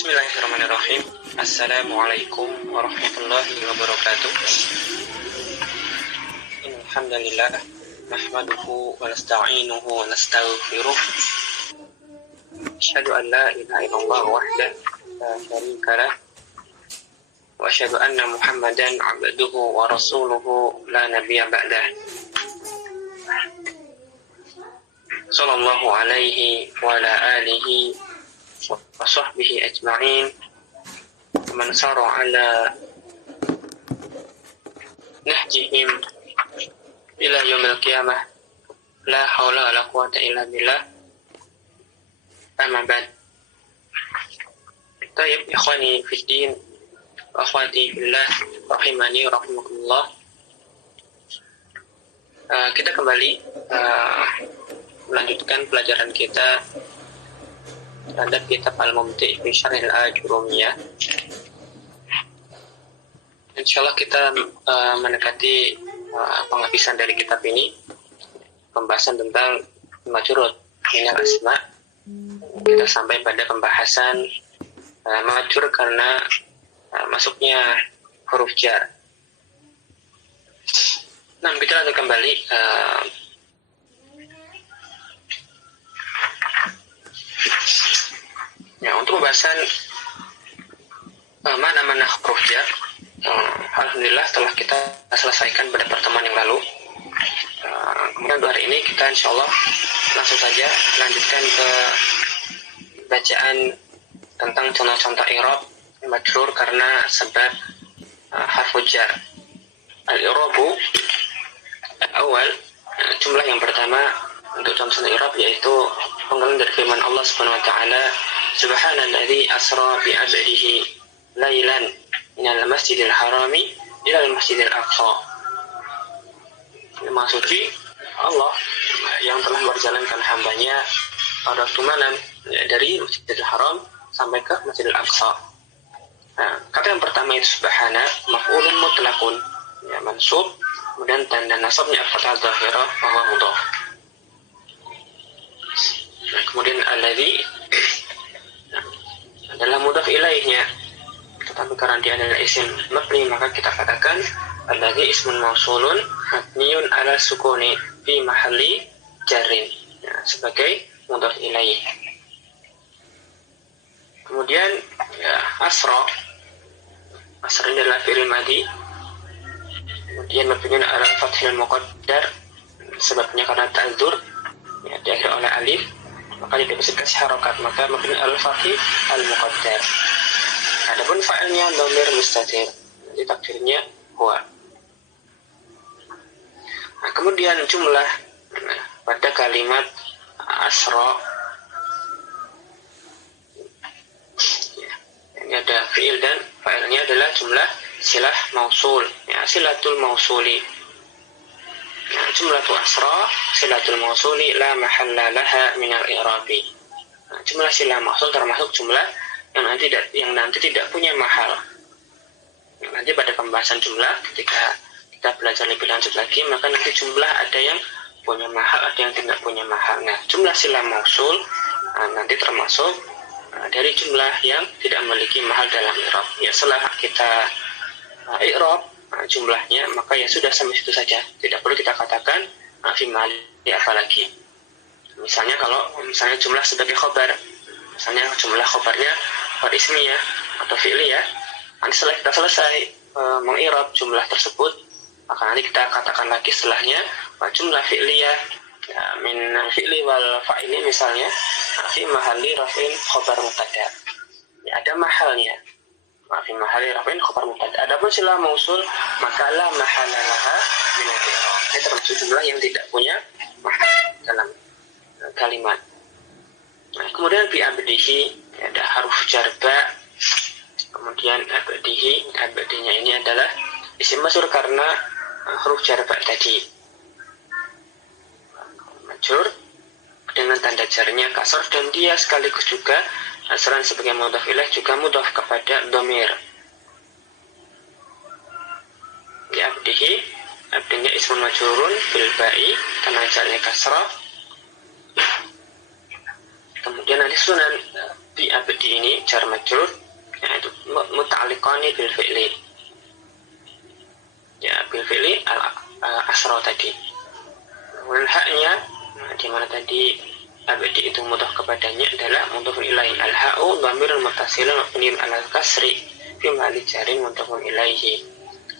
Bismillahirrahmanirrahim. Assalamualaikum warahmatullahi wabarakatuh. Alhamdulillah, nahmaduhu wa nasta'inuhu wa nastaghfiruh. Asyhadu an la ilaha illallah wahdahu la syarika lah. Wa asyhadu anna Muhammadan 'abduhu wa rasuluhu la nabiyya ba'dah. Sallallahu alaihi wa ala alihi wa sahbihi ajma'in. Man sara ala nahjihim ila yaumil qiyamah. La haula wala quwwata illa billah. Amma ba'd. Tayyib ikhwani fid din wa akhwati fillah rahimani rahimakumullah. Kita kembali melanjutkan pelajaran kita terhadap kitab Al-Mumti' fi Syarh Al-Ajurumiyah. Insyaallah kita mendekati penghabisan dari kitab ini, pembahasan tentang majrur minal asma. Kita sampai pada pembahasan majrur karena masuknya huruf jar. Nah, kita lanjut kembali. Ya, untuk pembahasan mana-mana huruf jar, alhamdulillah telah kita selesaikan pada pertemuan yang lalu. Kemudian hari ini kita insyaallah langsung saja lanjutkan ke bacaan tentang contoh-contoh i'rab majrur karena sebab harfu jar. Al-i'rabu awal, jumlah yang pertama untuk contoh i'rab yaitu penggalan dari firman Allah Subhanahu wa taala, Subhanalladzi asra bi 'abdihi lailan minal masjidil harami ilal masjidil aqsa. Maksudnya Allah yang telah berjalankan hambanya pada waktu malam dari Masjidil Haram sampai ke Masjidil Aqsa. Nah, kata yang pertama itu subhana, maf'ulun mutlaqun, ya, mansub, kemudian tanda nasabnya fathah dhahirah bahwa mudhaf. Nah, kemudian alladzi adalah mudhaf ilaihnya, tetapi karena dia adalah isim mabni maka kita katakan alladzi ismun mausulun mabniun ala sukuni fi mahalli jarrin, ya, sebagai mudhaf ilaih. Kemudian ya, asra ini adalah fi'il madhi, kemudian mabniun ala fathil muqaddar, sebabnya karena ta'dzur, ya, diakhiri oleh alif maka tidak bisa kasih harokat, maka mabniun ala fathil al-muqaddar. Adapun fa'ilnya dhamir mustatir, jadi takdirnya huwa. Nah, kemudian jumlah pada kalimat asra, ya, ini ada fi'il dan fa'ilnya adalah jumlah silah mausul, ya, silatul mausuli. Nah, jumlah asra silatul mausuli la mahalla laha minal i'rabi. Nah, jumlah silah mausul termasuk jumlah yang nanti tidak punya mahal. Nanti pada pembahasan jumlah ketika kita belajar lebih lanjut lagi, maka nanti jumlah ada yang punya mahal, ada yang tidak punya mahal. Nah, jumlah silah mausul nanti termasuk dari jumlah yang tidak memiliki mahal dalam i'rab. Ya, setelah kita i'rab jumlahnya, maka ya sudah sampai situ saja. Tidak perlu kita katakan fi mahali apalagi. Misalnya kalau jumlah sebagai khobar, misalnya jumlah khobarnya khobar ismiyah atau fi'liyah, nanti setelah kita selesai meng'irab jumlah tersebut, maka nanti kita katakan lagi setelahnya jumlah fi'liyah, ya, min fi'li wal fa'ili misalnya fi mahalli raf'in khobar mubtada, ya, ada mahalnya, fi mahalli raf'in khobar mubtada. Adapun silah mausul maka la mahala laha min al-i'rab. Ini termasuk jumlah yang tidak punya mahal dalam kalimat. Nah, kemudian fi abdihi ada haruf jar ba, kemudian abdinya ini adalah isim majrur karena huruf jar ba tadi, majrur dengan tanda jarnya kasar, dan dia sekaligus juga selain sebagai mudhaf ilaih juga mudhaf kepada dhamir. Ya, abdinya ismun majrurun bil ba'i karena jarnya kasrah. Kemudian nanti sunan fi abdi ini jar majrur yaitu muta'alliqani bil fi'li. Ya, bil fi'li al asra tadi. Kemudian haknya di mana tadi abdi itu mudhaf kepadanya adalah mudhafun ilaihi. Al ha'u dhamirun muttasilun mabniun ala kasri fi mahalli jarin mudhafun ilaihi.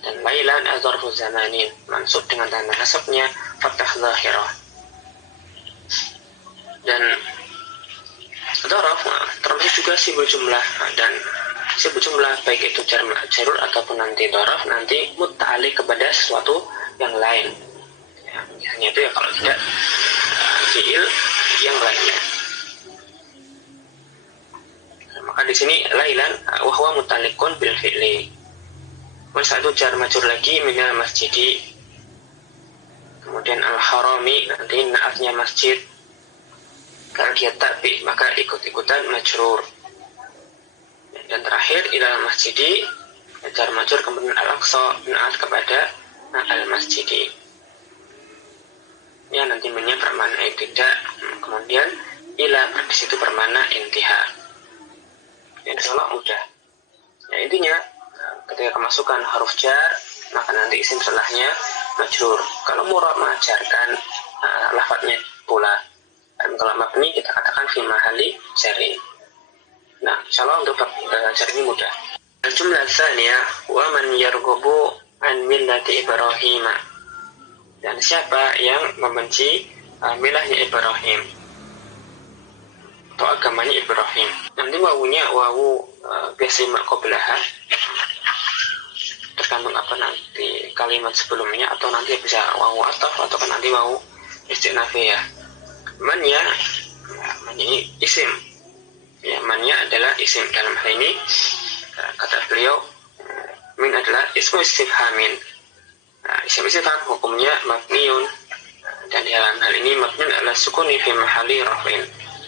Dan lailan adzarfu zamanin mansub dengan tanda nasabnya fathah zahirah. Dan dzaraf termasuk juga simbol jumlah, dan simbol jumlah baik itu jar majrur ataupun nanti dzaraf nanti mutta'alliq kepada sesuatu yang lain. Ya, biasanya itu ya kalau tidak fi'il yang lainnya. Maka di sini lailan wa huwa mutta'alliqun bil fi'li. Satu jar majrur lagi minal masjidi. Kemudian al-harami nanti naatnya masjid. Kalau dia tabi maka ikut-ikutan majrur. Dan terakhir ilal masjidi jar majrur kemudian al-aqsa naat kepada al-masjidi. Ya nanti mennya bermakna tidak. Kemudian ila di situ bermakna intiha. Ya insyaallah mudah. Ya intinya ketika kemasukan huruf jar maka nanti isim setelahnya majrur. Kalau murad mengajarkan lafadznya pula. Dan kalau mabni kita katakan fi mahalli jarin. Nah, insyaallah untuk jar ini mudah. Jumlah tsaniyah wa man yarghabu an millati Ibrahim. Dan siapa yang membenci milahnya Ibrahim atau agamanya Ibrahim. Nanti wawunya wawu biasa qablaha, tergantung apa nanti kalimat sebelumnya, atau nanti bisa wawu ataf atau kan nanti wawu istinafiyah. Mannya ini isim. Ya, mannya adalah isim. Dalam hal ini kata beliau min adalah ismu istifhamin. Isim istifham hukumnya mabniun, dan dalam hal ini mabniun adalah sukuni fi mahalli raf'in.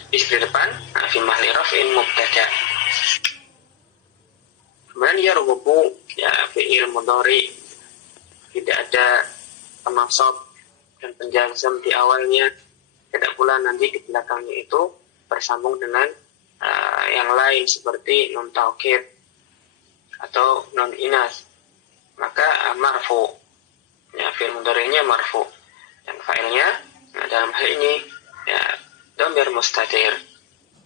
Di depan fi mahalli raf'in mubtada. Man yarghabu ya fi'il mudhari, tidak ada penasab dan penjazam di awalnya, tidak pula nanti di belakangnya itu bersambung dengan yang lain seperti nun taukid atau nun inas, maka marfu. Ya, fi'il mudhari'nya marfu dan fa'ilnya dalam hal ini ya dhamir mustatir.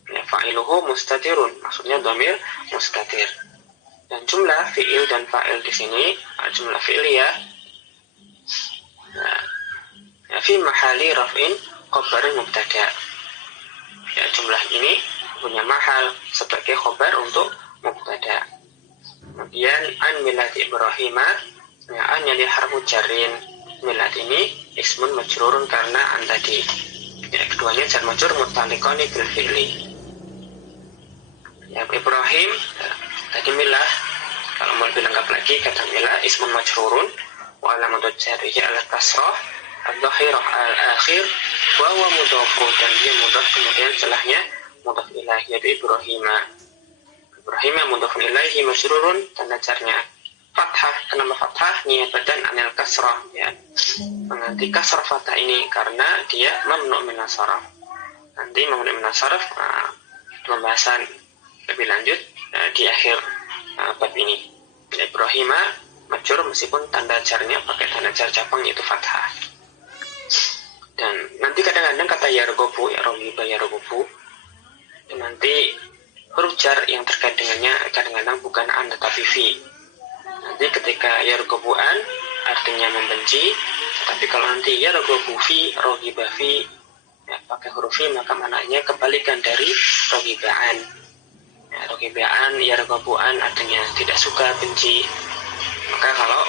Ya, fa'iluhu mustatirun, maksudnya dhamir mustatir. Dan jumlah fi'il dan fa'il di sini jumlah fi'liyah ya fi mahalli raf'in khabar mubtada. Ya, jumlah ini punya mahal sebagai khabar untuk mubtada. Kemudian an millati Ibrahim, ya an yang harfu jarrin, millat ini ismun majrurun karena an tadi. Ya, keduanya jar majrur muta'alliqan bil fi'li. Ya, Ibrahim tadi milah, kalau mau lebih lengkap lagi kata milah ismun majrurun wa alamatu jarrihi ala kasrah al-dhahirah al-akhir wa huwa mudhafun, dan dia mudhaf kemudian setelahnya mudhaf ilaihi yaitu Ibrahim. Ibrahim mudhafun ilaihi majrurun, tanda jarnya fathah. Kenapa fathah? Niyabatan anil kasrah, ya mengganti kasrah fathah ini karena dia mamnu' min as-sarf. Nanti mamnu' min as-sarf pembahasan lebih lanjut di akhir bab ini. Ibrahim majrur meskipun tanda jarnya pakai tanda jar cabang yaitu fathah. Dan nanti kadang-kadang kata yarghabu, ya rogiba yarghabu, dan nanti huruf jar yang terkait dengannya kadang-kadang bukan an tetapi fi. Nanti ketika yarghabu an artinya membenci, tapi kalau nanti yarghabu fi, rogiba fi, ya, pakai huruf fi maka maknanya kebalikan dari rogibaan. Ya, rogibaan, yarghabuan artinya tidak suka, benci. Maka kalau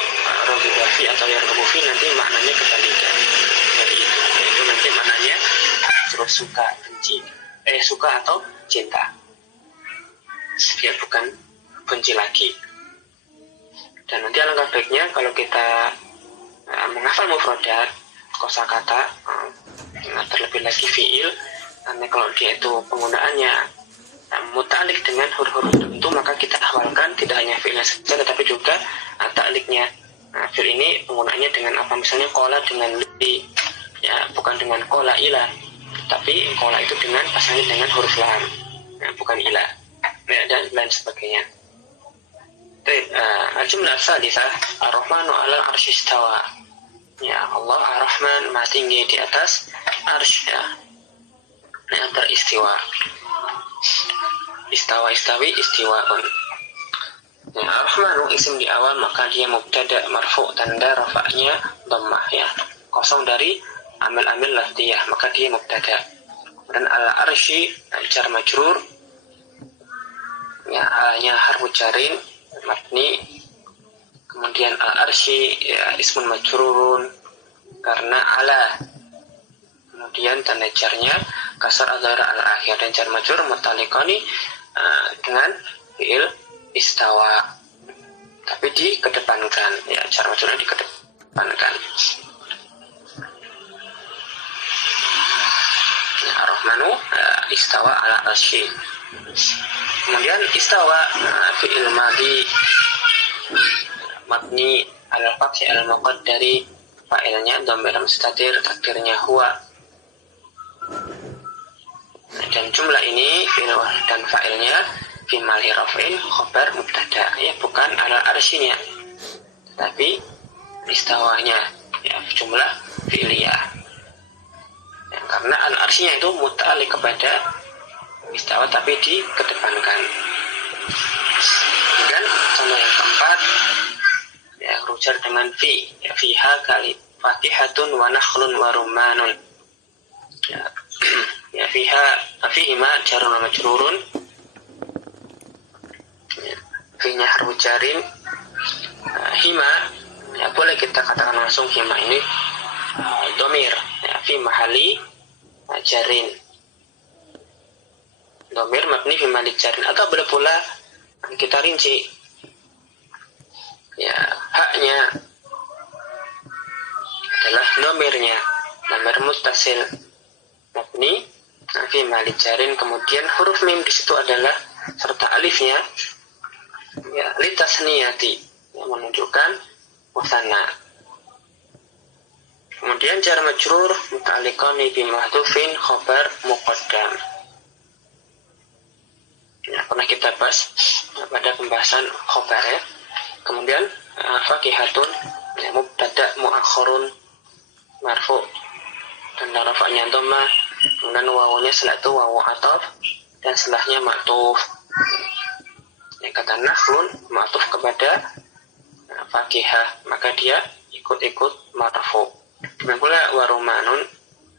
rogibafi atau yarghabufi nanti maknanya kebalikan dari itu nanti maknanya terus suka, benci, suka atau cinta. Ya, bukan benci lagi. Dan nanti alangkah baiknya kalau kita menghafal mufradat, kosakata, terlebih lagi fiil, nanti kalau dia itu penggunaannya muta'alliq dengan huruf-huruf tertentu, maka kita hafalkan tidak hanya fiilnya saja tetapi juga ta'alliqnya. Fiil ini penggunaannya dengan apa? Misalnya qala dengan li, ya bukan dengan qala ila, tapi qala itu dengan pasangan dengan huruf lam. Bukan bukan ila, ya, dan lain sebagainya. Al-jumlah tsalitsah, Ar-Rahmanu 'alal 'arsy istawa. Ya, Allah Ar-Rahman Maha tinggi di atas arsy, ya. Yang beristiwa. Istawa, istawi, istiwaun. Ya, Ar-Rahmanu isim di awal maka dia mubtada marfu, tanda rafa'nya dhammah, ya. Kosong dari amil-amil lafdiyah, maka dia mubtada. Dan al-arsy jar majrur, ya, hanya harfu jarin mabni. Kemudian al-arsy, ya, ismun majrurun karena ala. Kemudian tanda jarnya kasar adhara al-akhir, dan jar majrur mutaliqani dengan fi'il istawa, tapi dikedepankan, ya, jar majrurnya dikedepankan. Ya, Ar-Rahmanu istawa ala arsy. Kemudian istawa fi'il madhi mabni al-fathi al-muqaddari, fa'ilnya dhamir mustatir, takdirnya huwa. Dan jumlah ini fi'il dan fa'ilnya fi mali raf'in khabar mubtada, ya, bukan ala arsyinya, tapi istawanya, ya, jumlah fi'liyah, ya, karena al arsyinya itu muta'alliq kepada istawa tapi dikedepankan. Dan contoh yang keempat, ya, rujar dengan fi, ya, fiha kali fakihatun wa nakhlun wa rummanun, ya. Ya, fihima jarun wa majrurun, ya, finya harfu jarin. Hima, ya, boleh kita katakan langsung hima ini dhamir, ya, fi mahali jarin, dhamir mabni fi mahali jarin, atau boleh pula kita rinci, ya, haknya adalah dhamirnya, dhamir muttasil mabni fi mahali jarin, kemudian huruf mim di situ adalah serta alifnya, ya, litasniyati, yang menunjukkan musanna. Kemudian jar majrur muta'alliqani bi mahdhufin khabar muqaddam. Ya, pernah kita bahas pada pembahasan khabar, ya. Kemudian fakihatun, ya, mubtada muakhkharun marfu, dan rafa'nya dhammah, kemudian wawunya setelah itu wawu ataf, dan setelahnya ma'tuf. Yang kata nakhlun ma'tuf kepada fakihah, maka dia ikut-ikut marfu. Demikian pula warumanun,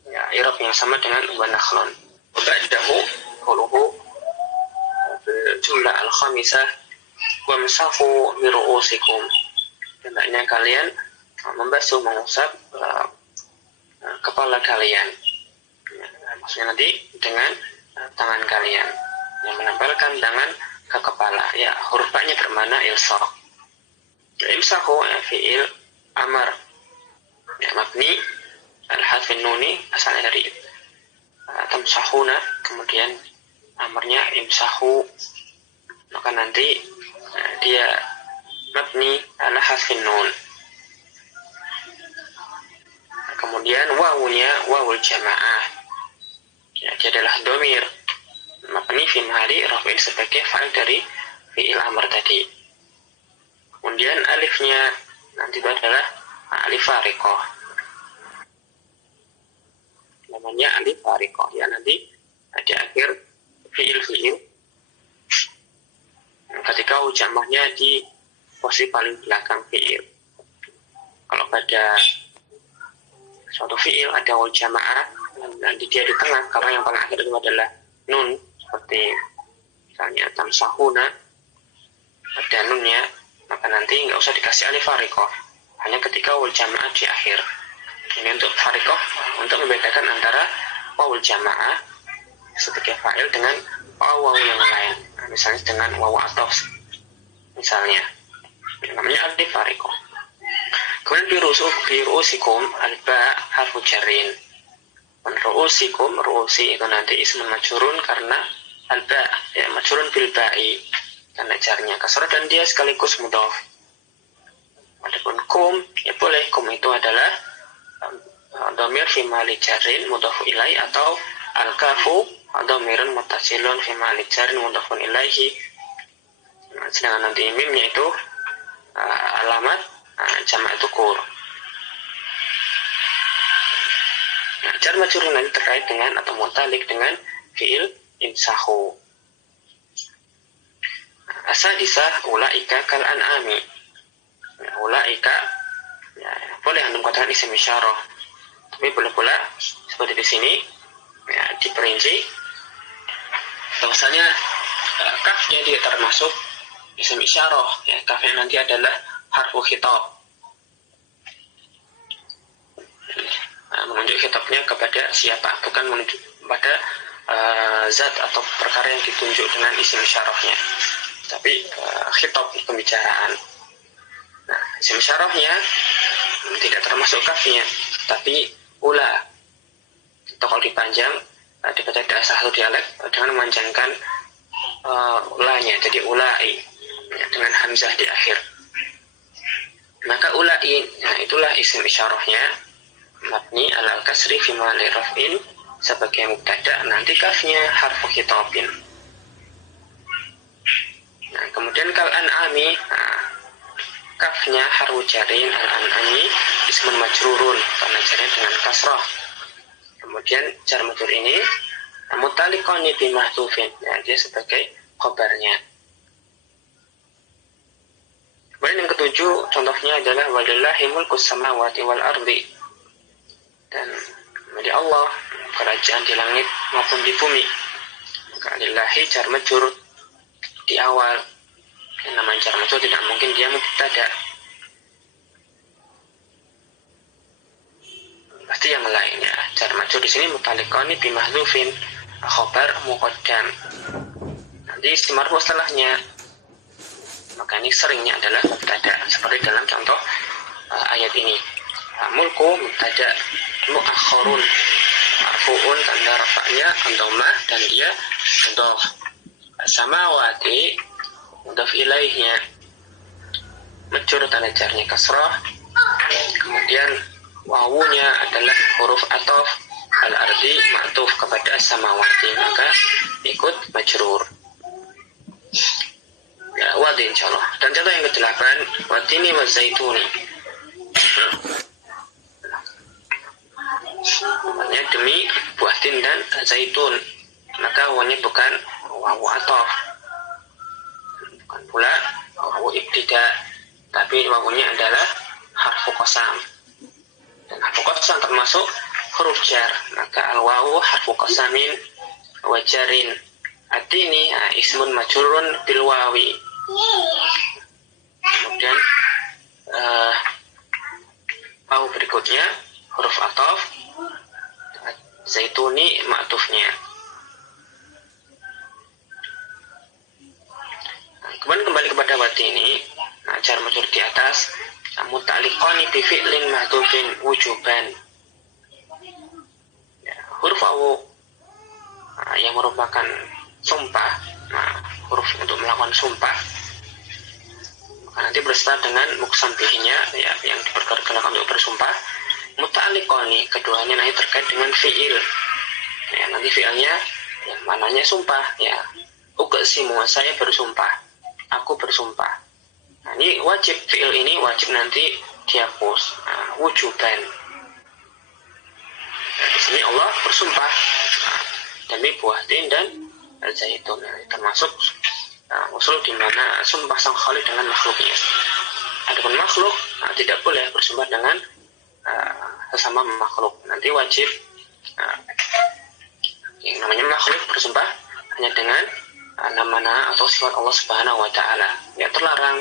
ya, i'rab yang sama dengan wa nakhlun. Ba'dahu quluhu jumlah al-khamisah wamsahu bi ru'usikum. Hendaknya kalian membasuh, mengusap kepala kalian, ya, maksudnya nanti dengan tangan kalian, yang menempelkan tangan ke kepala, ya, huruf ba-nya bermakna ilsaq. Ya, imsahu, ya, fi'il amar, ya, mabni al-hadfin nuni, asalnya dari tamsahuna, kemudian amarnya imsahu, maka nanti dia mabni al-hadfin nun. Kemudian wawunya wawul jamaah, ya, dia adalah domir mabni fi mahali raf'in sebagai fa'il dari fi'il amr tadi. Kemudian alifnya nanti itu adalah alif fariqah, namanya alif fariqah, ya, nanti di akhir fi'il ketika jamahnya di posisi paling belakang fi'il. Kalau pada suatu fi'il ada wal jamaah, nanti dia di tengah, kalau yang paling akhir itu adalah nun, seperti misalnya tamsahuna, ada nunnya, maka nanti nggak usah dikasih alif fariqah, hanya ketika wal jamaah di akhir. Ini untuk fariqah, untuk membedakan antara wawul jamaah sebagai fa'il dengan wawu yang lain, misalnya dengan wawu ataf, misalnya, namanya alif fariqah. Kemudian biru'usikum al-ba harfu jarrin. Ru'usikum, ru'usi itu nanti ismun majrurun karena al-ba, ya, majrurun bil ba'i, tanda jarnya kasrah, dan dia sekaligus mudhaf. Adapun kum, ya boleh, kum itu adalah dhamir fi mali jarrin mudhaf ilai, atau al-kafu dhamirun muttasilun fi ma'al jar mudhafun ilaihi. Sedangkan nanti mimnya itu alamat jamak dzukur. Nah, jar majrur nanti terkait dengan atau mutalik dengan fiil imsahu. Asadisah ulaika kal an'ami. Ulaika ya, boleh antum katakan isim isyarah, tapi boleh pula seperti di sini ya, diperinci bahwasanya kafnya dia termasuk isim isyarah ya, kafnya nanti adalah harfu khitab, menunjuk khitabnya kepada siapa, bukan menunjuk pada zat atau perkara yang ditunjuk dengan isim isyarahnya, tapi khitab pembicaraan. Nah, isim isyarahnya tidak termasuk kafnya, tapi ula. Atau kalau dipanjang, dibaca dari satu dialek dengan memanjangkan ulanya, jadi ulai ya, dengan hamzah di akhir. Maka ulai, nah itulah isim isyarahnya, mabni ala kasri fi mahalli raf'in sebagai mubtada, nanti kafnya harfu khitabin. Nah, kemudian kal an'ami, kafnya harfu jarin, al-an'ami ismun majrurun karena jarnya dengan kasrah. Kemudian jar majrur ini mutaliqani bi mahdhufin, ya, dia sebagai khabarnya. Kemudian yang ketujuh contohnya adalah walillahi mulkus samawati wal ardi, dan milik Allah kerajaan di langit maupun di bumi. Maka lillahi jar majrur di awal. Yang namanya jar majrur tidak mungkin dia mubtada, pasti yang lainnya. Jar majrur di sini mutaliqani bi mahdhufin, khabar muqaddam. Nanti isim marfu setelahnya, maka ini seringnya adalah mubtada seperti dalam contoh ayat ini. Mulku mubtada muakhkharun marfuun tanda rafa'nya dhammah dan dia mudhaf. Samawati mudhaf ilaihnya majrur tanda jarnya kasrah, kemudian wawunya adalah huruf ataf, al-ardi ma'tuf kepada samawati, maka ikut majrur ya, wadi insyaallah. Dan contoh yang ke-8, watini wa zaituni, namanya demi buah tin dan zaitun, maka wawunya bukan wawu ataf, bukan pula wawu ibtida, tapi wawunya adalah harfu qasam, dan harfu qasam termasuk huruf jar, maka al-wawu harfu qasamin wa jarin. Atini ismun majrurun bil wawi. Kemudian wawu berikutnya huruf ataf, zaituni ma'tufnya. Kemudian kembali kepada wati ini, jar majrur di atas muta'alliqani bi fi'lin mahdhufin wujuban. Ya, huruf wawu yang merupakan sumpah, huruf untuk melakukan sumpah, maka nanti berserta dengan muqsam bihinya ya, yang dipergunakan untuk bersumpah. Muta'alliqani keduanya nanti terkait dengan fi'il. Ya, nanti fi'ilnya ya, mananya sumpah ya. Uqsimu, saya bersumpah, aku bersumpah. Nah, ini wajib, fi'il ini wajib nanti dihapus. Wujuban. Nah, di sini Allah bersumpah demi buah tin dan zaitun. Termasuk usul di mana sumpah sang khalik dengan makhluknya. Adapun makhluk tidak boleh bersumpah dengan sesama makhluk. Nanti wajib yang namanya makhluk bersumpah hanya dengan nama-nama atau sifat Allah Subhanahu wa taala. Ya, terlarang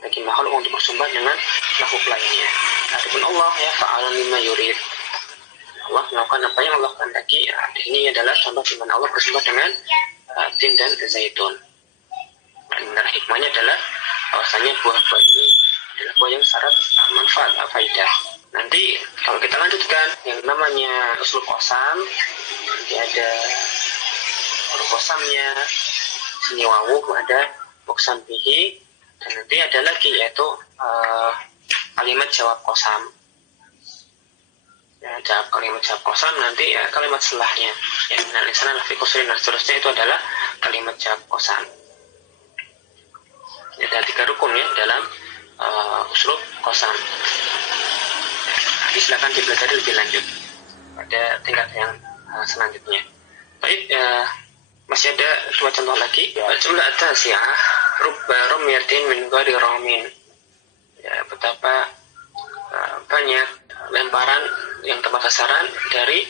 bagi makhluk untuk bersumpah dengan makhluk lainnya. Adapun Allah ya fa'alun lima yurid. Allah melakukan apa yang Allah kehendaki. Ini adalah contoh di mana Allah bersumpah dengan tin dan zaitun. Dan hikmahnya adalah bahwasanya buah-buah ini adalah buah yang syarat manfaat faidah. Nanti kalau kita lanjutkan yang namanya usul qasam, nanti ada huruf qasamnya, sini wawu, ada muqsam bihi, dan nanti ada lagi yaitu kalimat jawab qasam. ya, kalimat jawab kosam nanti ya kalimat setelahnya ya minal insani lafi khusrin dan seterusnya itu adalah kalimat jawab kosam. Ya, ada 3 rukun ya dalam uslub kosam. Silakan dipelajari lebih lanjut pada tingkat yang selanjutnya. Baik, masih ada 2 contoh lagi. Jumlah atas ya rubba rumyatin min ghairi ramin. Ya, betapa banyak lemparan yang tepat sasaran dari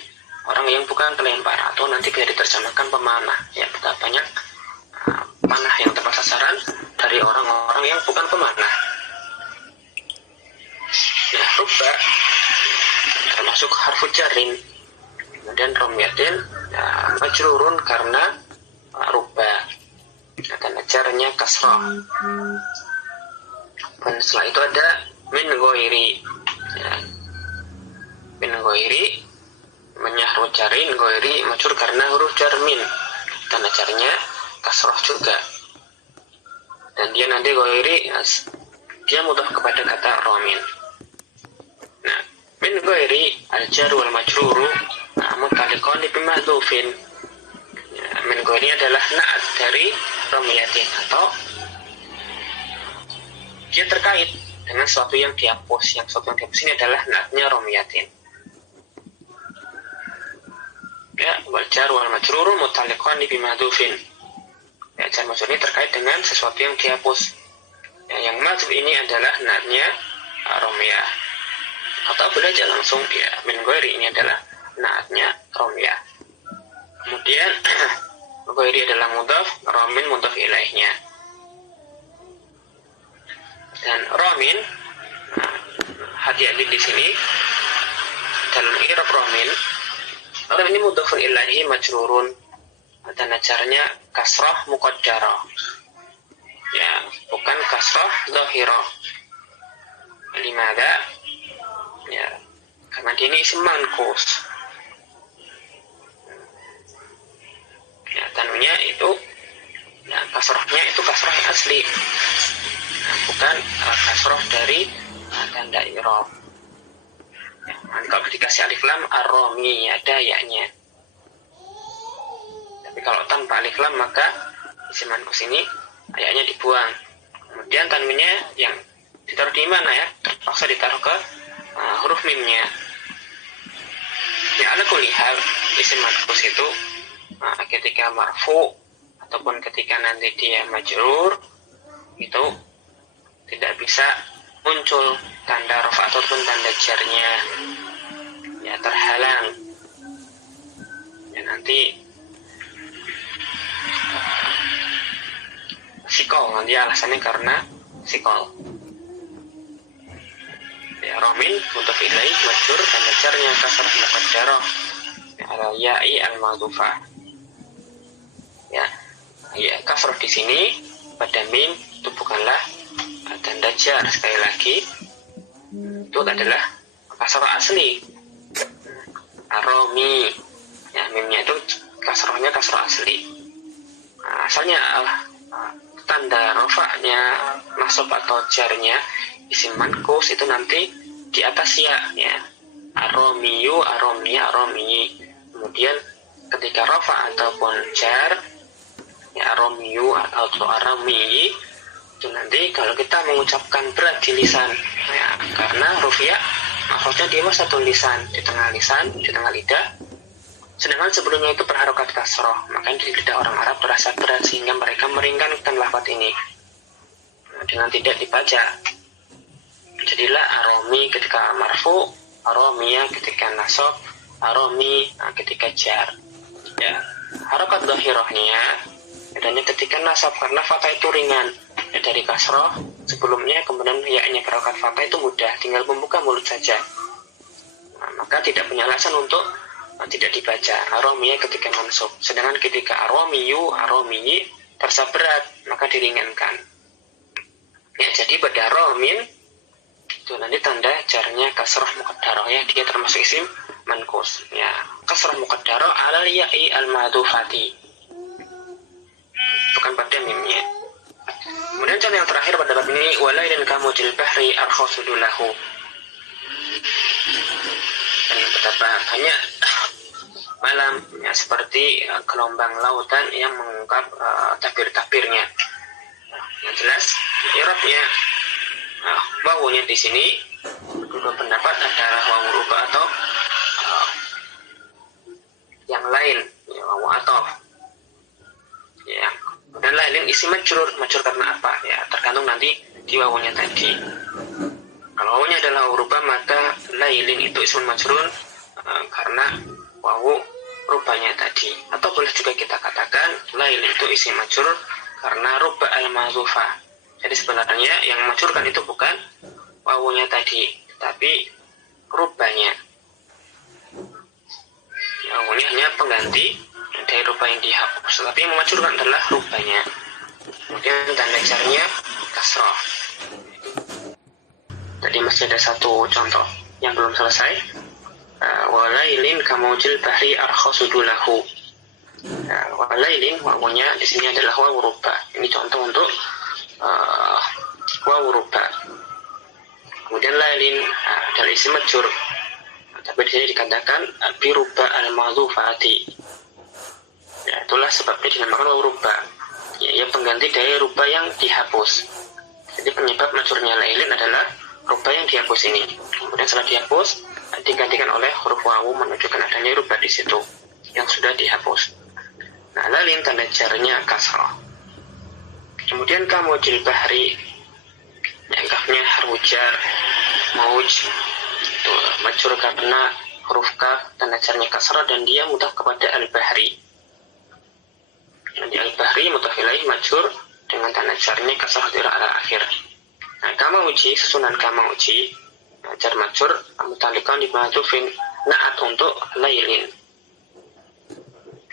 orang yang bukan pelempar, atau nanti bisa diterjemahkan pemanah. Ya, betapa banyak panah yang tepat sasaran dari orang-orang yang bukan pemanah. Ya, rubba termasuk harfu jarin. Kemudian romyatin ya, majrurun karena rubba. Dan ajarnya kasrah. Dan setelah itu ada min ghairi. Ya. Min ghairi harfu jarin, ghairi majrur karena huruf jar min. Dan ajarnya kasrah juga. Dan dia nanti ghairi dia mudhaf kepada kata ramin. Nah, min ghairi al-jar wal majruru mutaliqan bi mahdhufin. Ya, min ghairi adalah na'at dari ramyatin, atau dia terkait dengan sesuatu yang dihapus. Yang sesuatu yang dihapus ini adalah na'atnya ramyatin. Ya, wal jar wal majruru mutaliqan bi mahdhufin. Ya, jar majrur ini terkait dengan sesuatu yang dihapus. Ya, yang mahdhuf ini adalah na'atnya ramyah. Atau boleh aja langsung ya min ghairi ini adalah naatnya romyah. Kemudian ghairi adalah mudhaf, ramin mudhaf ilaihnya. Dan ramin hati-hati di sini dalam i'rab ramin ini mudhafun ilaihi majrurun dan ajarnya kasrah muqaddarah. Ya, bukan kasrah dhahirah. Limada? Ya, karena dia ini isim manqus. Ya, tanwinnya itu ya, kasrohnya itu kasroh yang asli, nah, bukan kasroh dari tanda i'rab. Ya, kalau dikasih alif lam ar-rami ada yaknya. Tapi kalau tanpa alif lam maka isim manqus ini ayatnya dibuang. Kemudian tanwinnya yang ditaruh di mana ya? Terpaksa ditaruh ke huruf mimnya. Ya, ala kulli hal isim manqus itu ketika marfu ataupun ketika nanti dia majrur itu tidak bisa muncul tanda rafa ataupun tanda jarnya, ya terhalang. Ya, nanti sikol, nanti alasannya karena sikol. Ya, ramin mudhaf ilaih majrur tanda jarnya kasrah muqaddarah ala ya'i al-madhufah. Ya, kasrah di sini pada mim itu bukanlah tanda jar. Sekali lagi itu adalah kasrah asli aromi. Ya, mimnya itu kasrahnya kasrah asli. Asalnya tanda rafa'nya nasab atau jarnya isim manqus itu nanti di atas ya aromiyu aromiyah aromiyi. Kemudian ketika rafa ataupun jar ya aromiyu atau aromiyi itu nanti kalau kita mengucapkan berat di lisan ya, karena huruf ya maksudnya dia satu lisan, di tengah lisan, di tengah lidah, sedangkan sebelumnya itu berharokat kasroh, makanya di lidah orang Arab terasa berat sehingga mereka meringkankan lafaz ini dengan tidak dibaca. Jadilah aromi ketika marfu, aromiyah ketika nasab, aromi ketika jar. Ya, harokat dhahirahnya adanya ketika nasab karena fathah itu ringan. Ya, dari kasroh sebelumnya kemudian ya-nya harokat fathah itu mudah, tinggal membuka mulut saja. Nah, maka tidak punya alasan untuk tidak dibaca aromiyah ketika mansub. Sedangkan ketika aromiyu, aromiyi terasa berat maka diringankan. Ya, jadi pada romin itu nanti tanda jarnya kasrah muqaddarah ya, dia termasuk isim manqus. Ya, kasrah muqaddarah ala ya'i al-madhufati. Bukan pada mimnya. Kemudian contoh yang terakhir pada bab ini walailin kamujil bahri arkhusudulahu. Dan betapa banyak malam ya, seperti gelombang lautan yang mengungkap tabir-tabirnya. Yang jelas i'rabnya wawunya di sini kedua pendapat adalah wawu rubah atau yang lain ya, wawu atau ya. Dan lain isi majrur karena apa ya, tergantung nanti di wawunya tadi. Kalau wawunya adalah wawu rubah maka lailin itu ismun majrur karena wawu rubahnya tadi, atau boleh juga kita katakan lailin itu isim majrur karena rubah al-ma'zufah. Jadi sebenarnya yang majrurkan itu bukan wawunya tadi, tapi rubahnya. Wawunya hanya pengganti dari rubah yang dihapus, tapi yang memajrurkan adalah rubahnya. Kemudian tanda jarnya kasrah. Tadi masih ada satu contoh yang belum selesai. Walailin kamujil bahri arkhosudulahu. Walailin wawunya di sini adalah wawu rubah. Ini contoh untuk wawu rubah. Kemudian lailin adalah isim majrur, tapi di sini dikatakan bi rubah al-ma'zufati. Ya, itulah sebabnya dinamakan wawu rubah. Ya, pengganti dari rubah yang dihapus. Jadi penyebab majrurnya lailin adalah rubah yang dihapus ini. Kemudian setelah dihapus digantikan oleh huruf wawu menunjukkan adanya rubah di situ yang sudah dihapus. Nah, lailin tanda jarnya kasrah. Kemudian kamujil bahri, yang kafnya harfu jar, mauj itu majrur karena huruf kaf tanda jarnya kasrah dan dia mudhaf kepada al-bahri. Jadi al-bahri mudhaf ilaih majrur dengan tanda jarnya kasrah ala akhir. Nah, kamauji susunan kamauji jar majrur mutalikan di ma'tufin na'at untuk lailin.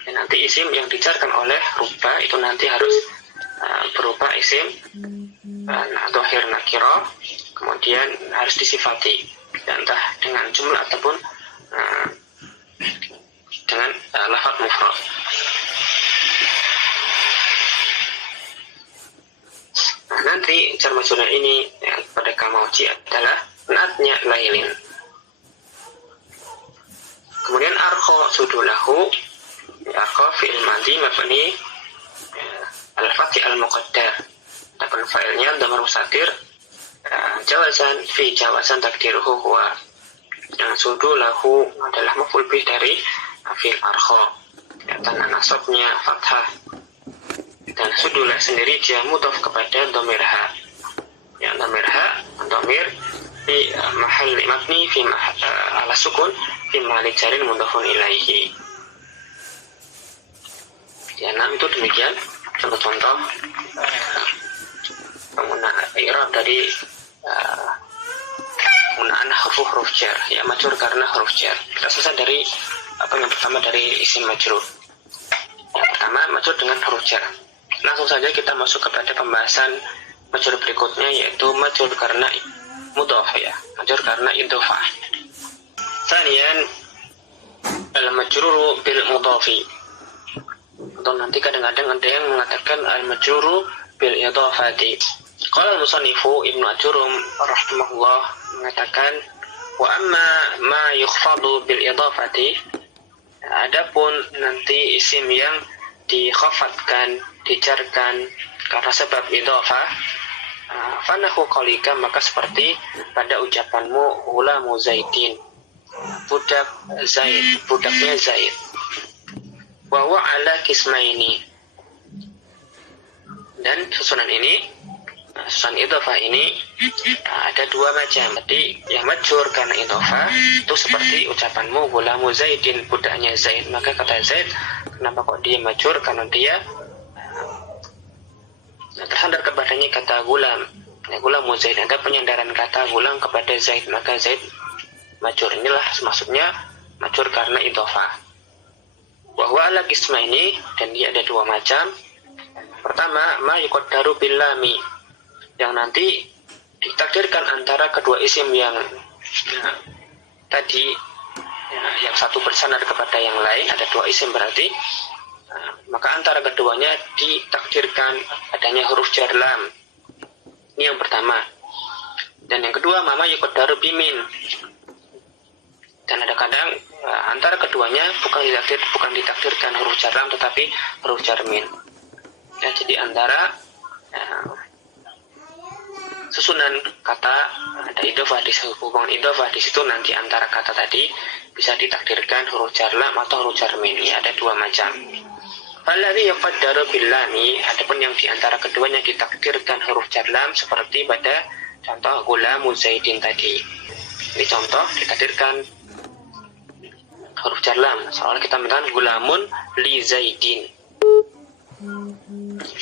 Dan nanti isim yang dijarkan oleh rubah itu nanti harus berupa isim dhahir nakira, kemudian harus disifati entah dengan jumlah ataupun dengan lafaz mufrad. Nah, nanti jar majrurnya ini yang pada kamauji adalah naatnya lailin. Kemudian arkho sudulahu, arkho fi'il madhi mabni al-fathi al-muqaddar. Adapun fa'ilnya dhamir mustatir jawazan fi jawazan takdiruhu huwa. Yang sudulahu adalah maf'ul bih dari fi'il arkho. Tanda nasabnya fathah. Dan sudulah sendiri dia mudhaf kepada dhamir ha. Yang dhamir ha, dhamir fi mahal mabni fi ala sukun fi mahal jarin mudhafun ilaihi. Ya, nah itu demikian contoh-contoh penggunaan i'rab dari penggunaan huruf jar ya, majrur karena huruf jar. Kita selesai dari yang pertama dari isim majrur. Yang pertama majrur dengan huruf jar. Langsung saja kita masuk kepada pembahasan majrur berikutnya, yaitu majrur karena mudhaf ya, majrur karena idhofah. Tsaniyan al-majruru bil mudhafi. Atau nanti kadang-kadang ada yang mengatakan al-majruru bil idhafati. Qala al-musannifu Ibnu Ajurum rahimahullah mengatakan wa amma ma yukhfadu bil idhafati. Adapun nanti isim yang dikhafatkan, dijarkan karena sebab idhafah, fanahu qalika, maka seperti pada ucapanmu ghulamu Zaidin, budak Zaid, budaknya Zaid. Wa huwa ala kismaini, dan susunan ini, susunan idhafah ini ada dua macam. Jadi yang majrur karena idhafah itu seperti ucapanmu ghulamu Zaidin, budaknya Zaid. Maka kata Zaid, kenapa kok dia majrur? Karena dia tersandar kepadanya kata gulam ya, gulamu Zaid, ada penyandaran kata gulam kepada Zaid, maka Zaid majrur. Inilah maksudnya majrur karena idhafah. Wa huwa ala qismaini, dan dia ada dua macam. Pertama, ma yuqaddaru bil lami, yang nanti ditakdirkan antara kedua isim yang tadi ya, yang satu bersandar kepada yang lain, ada dua isim berarti. Maka antara keduanya ditakdirkan adanya huruf jar lam. Ini yang pertama. Dan yang kedua, mama yuqaddaru bimin, Dan ada kadang antara keduanya bukan ditakdirkan huruf jar lam tetapi huruf jar min. Ya, jadi antara susunan kata ada idhofah di hubungan idhofah di situ, nanti antara kata tadi bisa ditakdirkan huruf jar lam atau huruf jar min. Ya, ada dua macam. Alladzi yuqaddaru bil lami, adapun yang di antara keduanya ditakdirkan huruf jar lam seperti pada contoh gulamu zaidin tadi. Ini contoh ditakdirkan huruf jar lam. Soalnya kita mengatakan gulamun li zaidin.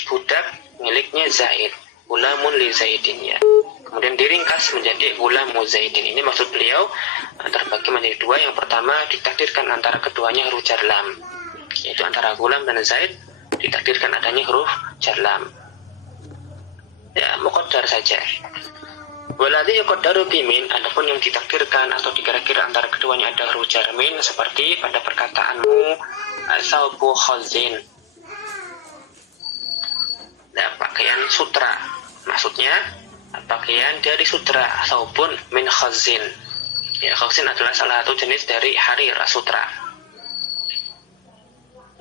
Budak miliknya Zaid. Gulamun li zaidin, ya. Kemudian diringkas menjadi gulamu zaidin. Ini maksud beliau terbagi menjadi dua. Yang pertama ditakdirkan antara keduanya huruf jar lam, yaitu antara gulam dan Zaid ditakdirkan adanya huruf jar lam. Ya, muqaddar saja. Waladhi yuqaddaru bimin, adapun yang ditakdirkan atau dikira-kira antara keduanya ada huruf jar min, seperti pada perkataanmu al-thawbu khazin. Nah, pakaian sutra, maksudnya pakaian dari sutra, thawbun min khazin. Ya, khazin adalah salah satu jenis dari harir sutra.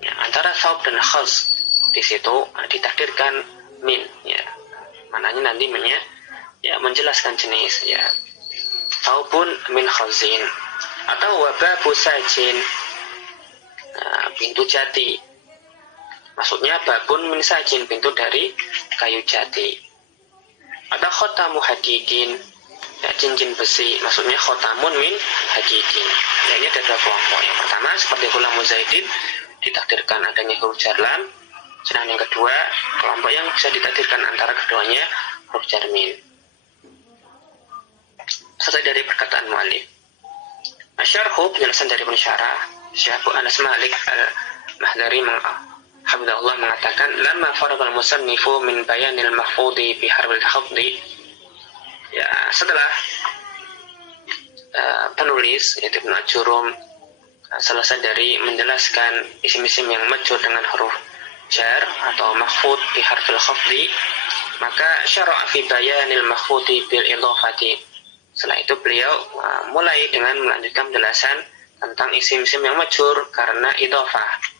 Ya, antara thawb dan khaz di situ ditakdirkan min, ya. Mananya nanti menjelaskan jenis, ya. Thawbun min khazin atau wababu sajin, pintu jati. Maksudnya babun min sajin, pintu dari kayu jati. Ada khotamu hadidin, ya, cincin besi. Maksudnya khotamun min hadidin. Ya, ini ada dua kelompok. Yang pertama seperti gulamu zaidin ditakdirkan adanya huruf jar lam. Sedangkan yang kedua kelompok yang bisa ditakdirkan antara keduanya huruf jar min. Selesai dari perkataan mu'allif. Asyarhu, penjelasan dari pensyarah Syekh Anas Malik al-Mahdari Habibullah mengatakan, lamma faragal musannifu min bayanil mahfudhi bi harbil khafdi. Ya, setelah penulis yaitu Ibnu Ajurum selesai dari menjelaskan isim-isim yang majrur dengan huruf jar atau mahfud bi harfil khafdi, maka syara'a fi bayanil mahfudhi bil idhafati. Setelah itu beliau mulai dengan melanjutkan penjelasan tentang isim-isim yang majrur karena idhafah.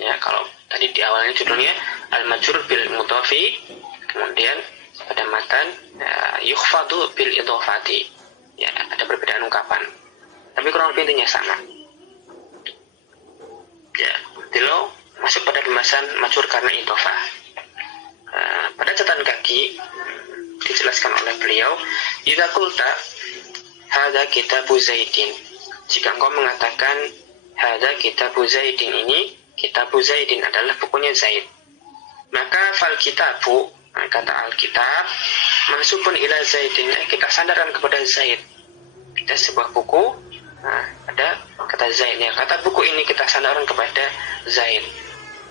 Ya, kalau tadi di awalnya judulnya al-majrur bil mudhafi, kemudian pada matan yukhfadu bil idhafati. Ya, ada perbedaan ungkapan, tapi kurang lebih intinya sama. Ya, beliau masuk pada pembahasan majrur karena idhafah. Pada catatan kaki dijelaskan oleh beliau, idza qulta hadza kitabu Zaidin, jika engkau mengatakan hadza kitabu Zaidin, ini kitabu Zaidin adalah bukunya Zaid, maka fal kitabu, kata al-kitab, mansubun ila Zaidin, kita sandarkan kepada Zaid. Kita sebuah buku, ada kata Zaid, ya, kata buku ini kita sandarkan kepada Zaid.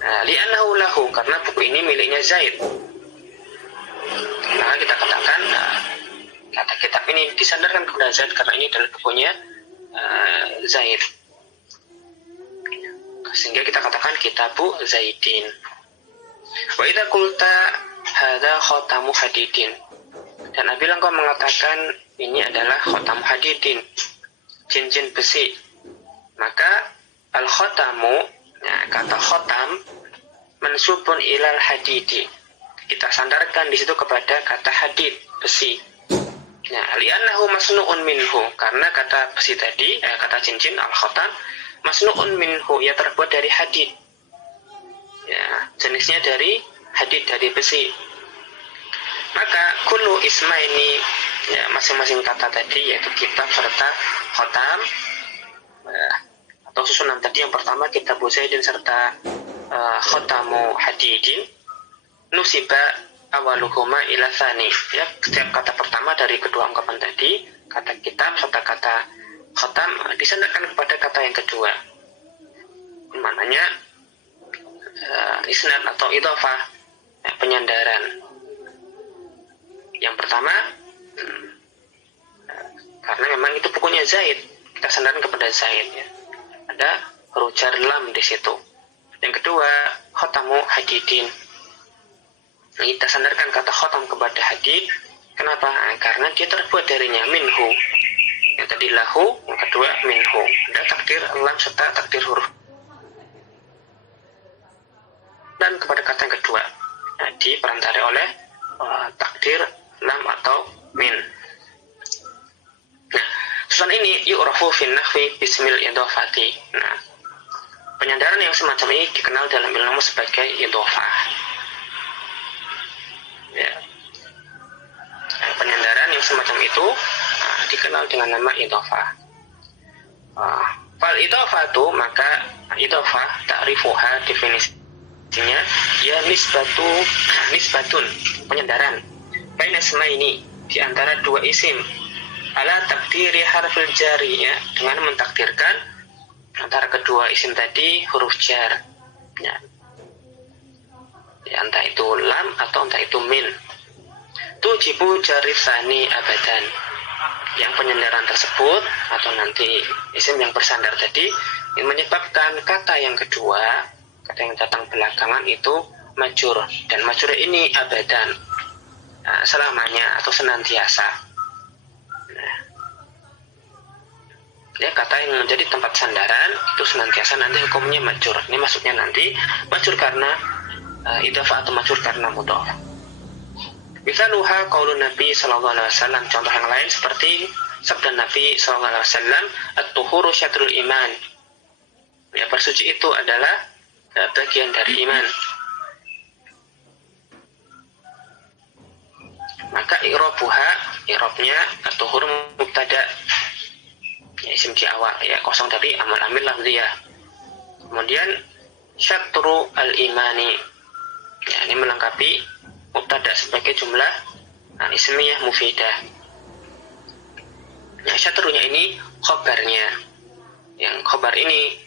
Li'annahu lahu, karena buku ini miliknya Zaid. Maka kita katakan kata kitab ini disandarkan kepada Zaid karena ini adalah bukunya Zaid. Sehingga kita katakan kitabu Zaidin. Wa idza qulta hadza khatamu hadidin, dan apabila engkau mengatakan ini adalah khatamu hadidin, cincin besi, maka al khatamu, kata khatam mansubun ilal hadidi, kita sandarkan di situ kepada kata hadid, besi. Nah, li'annahu masnu'un minhu, karena kata besi tadi, kata cincin al-khatam masnu'un minhu, ya terbuat dari hadid. Ya, jenisnya dari hadid, dari besi. Maka kullu ismaini, ya, masing-masing kata tadi yaitu kitab serta khatam, atau susunan tadi yang pertama kitabu Zaidin serta khatamu hadidin, nusiba awaluhuma ila tsani, ya, setiap kata pertama dari kedua ungkapan tadi, kata kitab serta kata khatam, disandarkan kepada kata yang kedua. Maknanya isnad atau idhafah, ya, penyandaran. Yang pertama karena memang itu bukunya Zaid, kita sandarkan kepada Zaid, ya. Ada huruf jar lam di situ. Yang kedua khatamu hadidin, kita sandarkan kata khatam kepada hadid. Kenapa? Karena dia terbuat darinya minhu, yang tadi lahu, yang kedua minhu. Ada takdir lam serta takdir huruf. Dan kepada kata yang kedua, diperantara oleh takdir lam atau min. Nah, susunan ini yu'rafu fin nahwi bismil idhofati. Nah, penyandaran yang semacam ini dikenal dalam ilmu sebagai idhofah. Ya. Nah, penyandaran yang semacam itu dikenal dengan nama idhofah. Fal idhofatu, maka idhofah ta'rifuha definisinya ya nisbatun, penyandaran baina ismaini, di antara dua isim, ala takdiri harfil jari, ya, dengan mentakdirkan antara kedua isim tadi huruf jar, ya. Ya, entah itu lam atau entah itu min. Tujibu jarifani abadan, yang penyandaran tersebut atau nanti isim yang bersandar tadi yang menyebabkan kata yang kedua, kata yang datang belakangan itu majur, dan majur ini abadan, selamanya atau senantiasa. Nah, ya, kata yang menjadi tempat sandaran itu senantiasa nanti hukumnya majur. Ini maksudnya nanti majur karena idhofah atau majur karena mudhaf. Misaluha qaulun Nabi sallallahu alaihi wasallam, contoh yang lain seperti sabda Nabi sallallahu alaihi wasallam, at-tuhuru syatrul iman. Ya, bersuci itu adalah bagian dari iman. Maka i'rabuha, i'rabnya at-tuhur mubtada, ya, isim di awal, ya, kosong dari amal amil lafziyah. Kemudian syatru al-imani, ya, ini melengkapi mubtada sebagai jumlah ismiyah mufidah. Nah, syatrunya ini khobarnya, yang khobar ini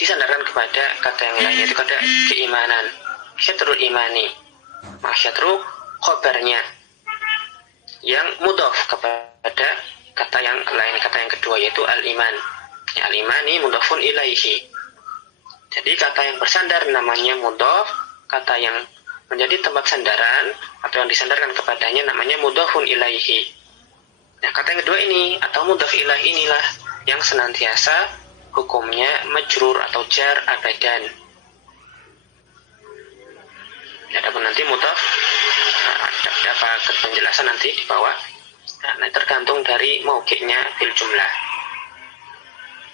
disandarkan kepada kata yang lain, yaitu kata keimanan, syatrul imani. Nah, syatru khobarnya yang mudhaf kepada kata yang lain, kata yang kedua yaitu al-iman. Ya, al-imani mudhafun ilaihi. Jadi kata yang bersandar namanya mudhaf, kata yang menjadi tempat sandaran atau yang disandarkan kepadanya namanya mudhafun ilaihi. Nah, kata yang kedua ini atau mudhaf ilaihi inilah yang senantiasa hukumnya majrur atau jar abadan. Adapun nanti mudhaf dapat penjelasan nanti di bawah. Nah, tergantung dari mauqifnya fil jumlah.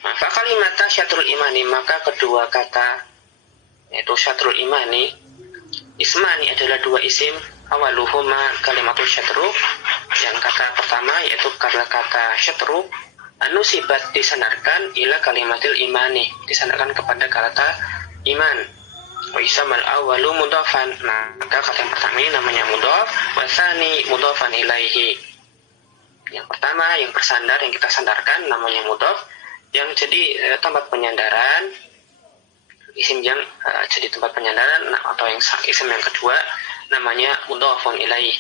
Maka kalimata syatrul imani, maka kedua kata yaitu syatrul imani, ismani adalah dua isim, awaluhuma kalimatul syatru, yang kata pertama yaitu kata syatru, anusibat disandarkan ila kalimatil imani, disandarkan kepada kata iman. Wa isamal awalu mudhafan, maka kata yang pertama ini namanya mudhaf, wa tsani mudhafan ilaihi. Yang pertama yang bersandar, yang kita sandarkan namanya mudhaf, yang jadi tempat penyandaran, isim yang jadi tempat penyandaran, atau yang isim yang kedua namanya mudhafun ilaih.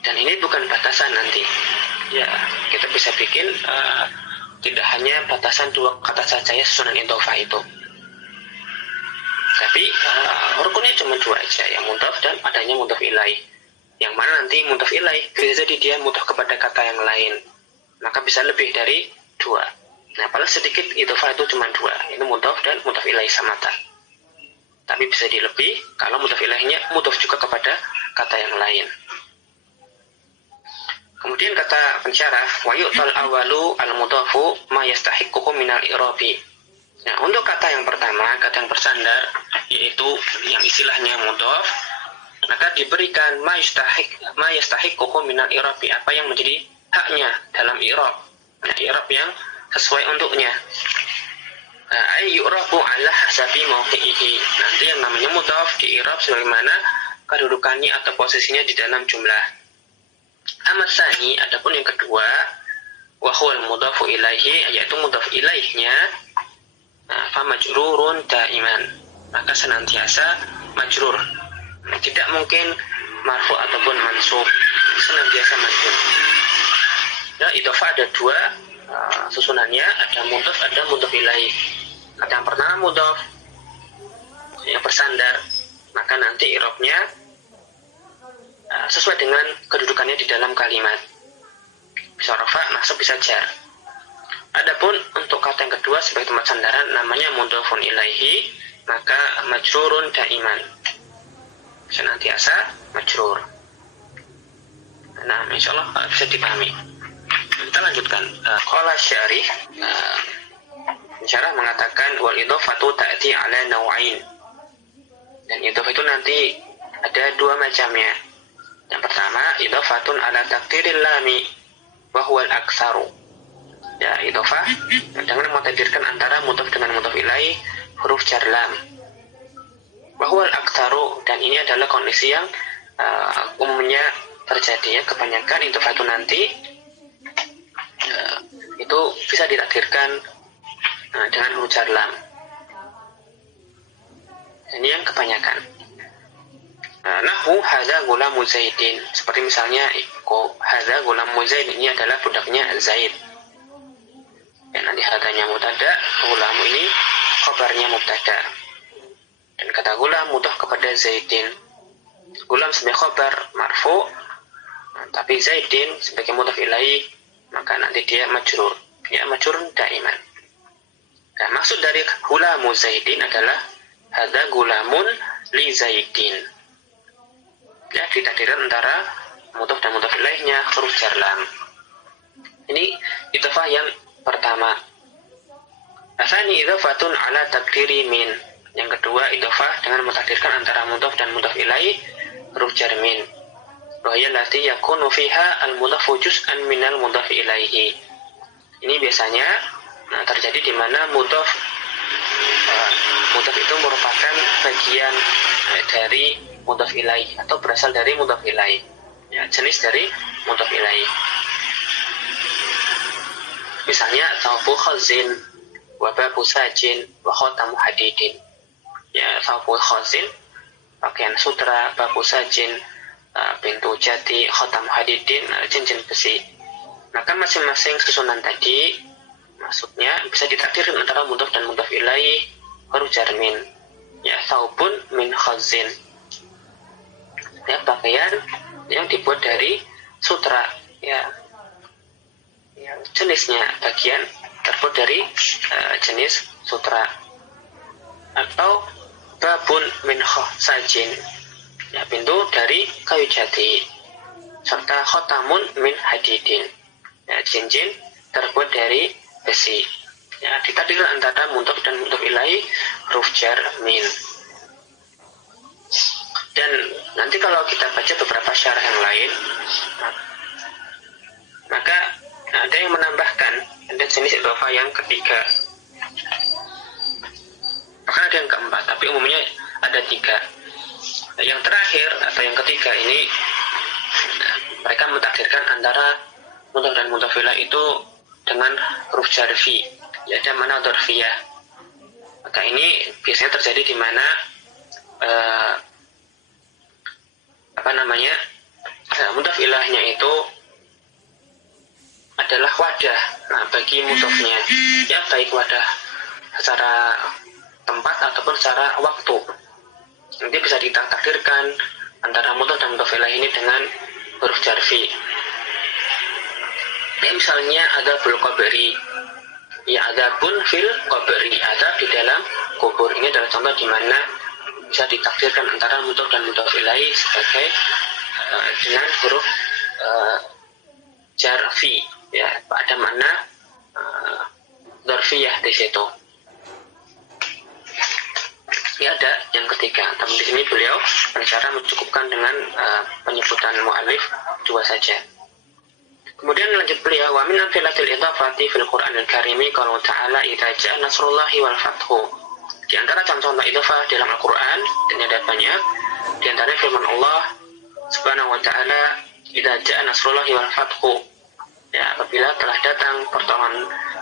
Dan ini bukan batasan nanti, ya, kita bisa bikin tidak hanya batasan dua kata saja ya susunan idhofah itu, tapi rukunnya cuma dua aja, yang mudhaf dan adanya mudhaf ilaih. Yang mana nanti mudhaf ilaih bisa jadi dia mudhaf kepada kata yang lain, maka bisa lebih dari dua. Nah, paling sedikit idhofah itu cuma dua, itu mudhaf dan mudhaf ilaih samata. Tapi bisa dilebih kalau mudhaf ilaihnya mudhaf juga kepada kata yang lain. Kemudian kata pensyarah, wa yu'tal awalu al-mudhafu ma yastahiqquhu minal i'rabi. Nah, untuk kata yang pertama, kata yang bersandar, yaitu yang istilahnya mudhaf, maka diberikan ma yastahiqquhu minal i'rabi, apa yang menjadi haknya dalam i'rab. Nah, i'rab yang sesuai untuknya. Ay yu'rabu ala hasabi mawqi'ihi. Nanti yang namanya mudhaf di i'rab sebagaimana kedudukannya atau posisinya di dalam jumlah. Amat tsani, adapun yang kedua, wa huwal mudhafu ilaihi, yaitu mudhaf ilaihnya, fa majrurun daiman, maka senantiasa majrur. Tidak mungkin marfu ataupun mansub, senantiasa majrur. Ya, idhofah ada dua susunannya, ada mudhaf, ada mudhaf ilaih. Kata yang pertama mudhaf yang bersandar, maka nanti i'rabnya sesuai dengan kedudukannya di dalam kalimat. Bisa rafa, nasab, bisa jar. Adapun untuk kata yang kedua sebagai tempat sandaran namanya mudhofun ilaihi, maka majrurun daiman, senantiasa majrur. Nah, insyaallah bisa dipahami. Kita lanjutkan. Qala syarih, syarah mengatakan wal idhofatu ta'ti ala naw'ain. Dan idhofah itu nanti ada dua macamnya. Yang pertama, idhofatun ala takdiril lami wa huwal aktsaru. Ya, idhofah dengan mentakdirkan antara mudhof dengan mudhof ilaih huruf jar lam. Wa huwal aktsaru, dan ini adalah kondisi yang umumnya terjadi ya, kebanyakan idhofah itu nanti itu bisa ditakdirkan dengan huruf jar lam. Ini yang kebanyakan. Nahu hadza gulamu Zaidin, seperti misalnya hadza gulamu Zaid, ini adalah budaknya Zaid. Dan nanti hadanya mubtada, gulamu ini khabarnya mubtada. Dan kata gulam mudhof kepada Zaidin. Gulam sebagai khabar marfu, tapi Zaidin sebagai mudhof ilaih, maka nanti dia majrur. Ya, majrur daiman. Nah, maksud dari gulamu Zaidin adalah hadza gulamun li Zaidin. Ya, ditakdirkan antara mudhof dan mudhof ilaihnya huruf jar lam. Ini idhofah yang pertama. Asani idhofatun ala takdiri min. Yang kedua, idhofah dengan mentakdirkan antara mudhof dan mudhof ilaih huruf jar min. Wa hiya allati yakunu fiha al-mudhofu juz'an minal mudhof ilaihi. Ini biasanya terjadi di mana mudhof itu merupakan bagian dari mudhof ilaih atau berasal dari mudhof ilaih. Ya, jenis dari mudhof ilaih. Misalnya thawbu khazin wa babu sajin wa khatamu hadidin. Ya, thawbu khazin pakaian sutra, babu sajin pintu jati, khatamu hadidin cincin besi. Maka masing-masing susunan tadi maksudnya bisa ditakdirkan antara mudhof dan mudhof ilaih huruf jar min. Ya, thawbun min khazin. Ya, pakaian yang dibuat dari sutra, ya jenisnya bagian terbuat dari jenis sutra. Atau babun min sajin, ya pintu dari kayu jati. Serta khotamun min hadidin, ya cincin terbuat dari besi. Ya, ditakdirkan antara mudhof dan mudhof ilaih huruf jar min. Dan nanti kalau kita baca beberapa syarah yang lain, maka ada yang menambahkan ada jenis idhofah yang ketiga, bahkan ada yang keempat, tapi umumnya ada tiga. Yang terakhir atau yang ketiga ini mereka mentakdirkan antara mudhof dan mudhof ilaih itu dengan huruf jar fi, ya, ada mana dzarfiyah. Maka ini biasanya terjadi di mana mudhof ilaihnya itu adalah wadah bagi mudhofnya, ya, baik wadah secara tempat ataupun secara waktu. Nanti bisa ditakdirkan antara mudhof dan mudhof ilaih ini dengan huruf jar fi. Ya, misalnya adzabul qabri, ya adzabun fil qabri, azab di dalam kubur. Ini adalah contoh di mana bisa ditakdirkan antara mudhof dan mudhof ilaih sebagai dengan huruf jar fi, ya, ada makna dzarfiyah di situ. Ya, ada yang ketiga, tapi di sini beliau berbicara mencukupkan dengan penyebutan mu'allif dua saja. Kemudian lanjut beliau, wa min amfilatil idhafati fil Qur'anil Karimi qalu ta'ala idza ja'a nasrullahi wal fathu. Di antara contoh-contoh idhafah dalam Al-Qur'an, dan ada banyak, di antaranya firman Allah Subhanahu wa ta'ala, idza ja'a nasrullahi wal fathu. Ya, apabila telah datang pertolongan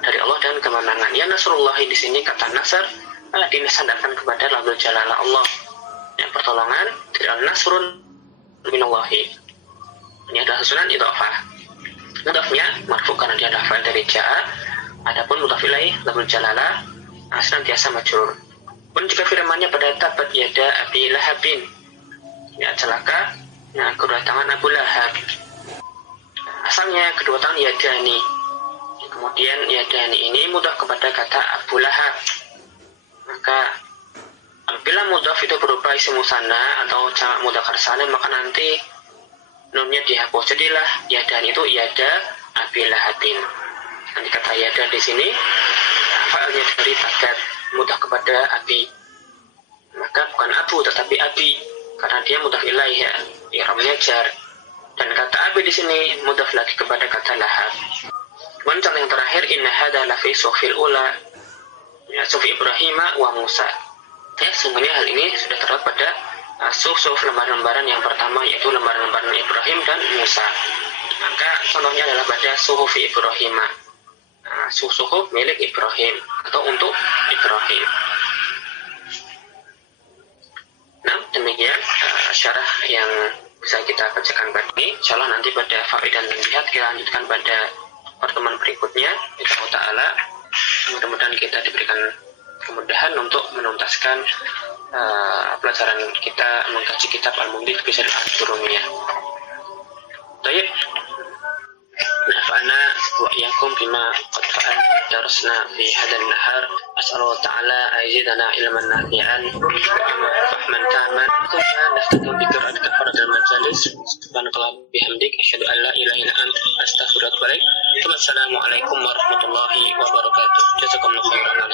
dari Allah dan kemenangan. Ya, nasrullahi di sini kata nasr disandarkan kepada lafzul jalalah Allah. Yang pertolongan dari al-nasrun minallahi. Ini adalah susunan idhafah. Mudhafnya marfu karena dia adalah fa'il dari ja'a. Adapun mudhaf ilaih lafzul jalalah senantiasa majrur. Pun juga firman-Nya pada tabat yada abi lahabin. Ya, celaka Nah, kedua tangan Abu Lahab. Asalnya kedua tangan yadani. Kemudian yadani ini mudhaf kepada kata Abu Lahab. Maka apabila mudhaf itu berupa isim musanna atau jamak mudzakkar salim, maka nanti nunnya dihapus. Jadilah yadan itu yada Abi Lahabin. Nanti kata yada di sini fa'ilnya dari bagat mudhaf kepada Abi. Maka bukan Abu tetapi Abi karena dia mudhaf ilaih ya. I'rabnya jar. Dan kata Abi di sini mudhaf lagi kepada kata Lahab. Kemudian contoh yang terakhir, inna hadza la fi suhufil ula. Ya, suhuf Ibrahim wa Musa. Ya, sungguhnya hal ini sudah terdapat pada suhuf lembaran-lembaran yang pertama, yaitu lembaran-lembaran Ibrahim dan Musa. Maka contohnya adalah pada suhuf Ibrahim. Suhuf milik Ibrahim atau untuk Ibrahim. Nah, demikian syarah yang bisa kita bacakan pagi. Insyaallah nanti pada faedah dan tanbihat kita lanjutkan pada pertemuan berikutnya. Insyaallah taala mudah-mudahan kita diberikan kemudahan untuk menuntaskan pelajaran kita mengkaji kitab Al-Mundhir fi Syarh Al-Jurumiyah. Baik. Nafa'ana wa iyyakum bima qad darasna fi hadzal nahar. As'alullah ta'ala ayzidana ilman nafi'an wa fahman taman. Kunna naftatu bi qira'ati kafaradil majalis. Subhanallahi bihamdik asyhadu an la ilaha illa anta astaghfiruka wa atubu ilaik. Wassalamu alaikum warahmatullahi wabarakatuh. Jazakumullahu khairan.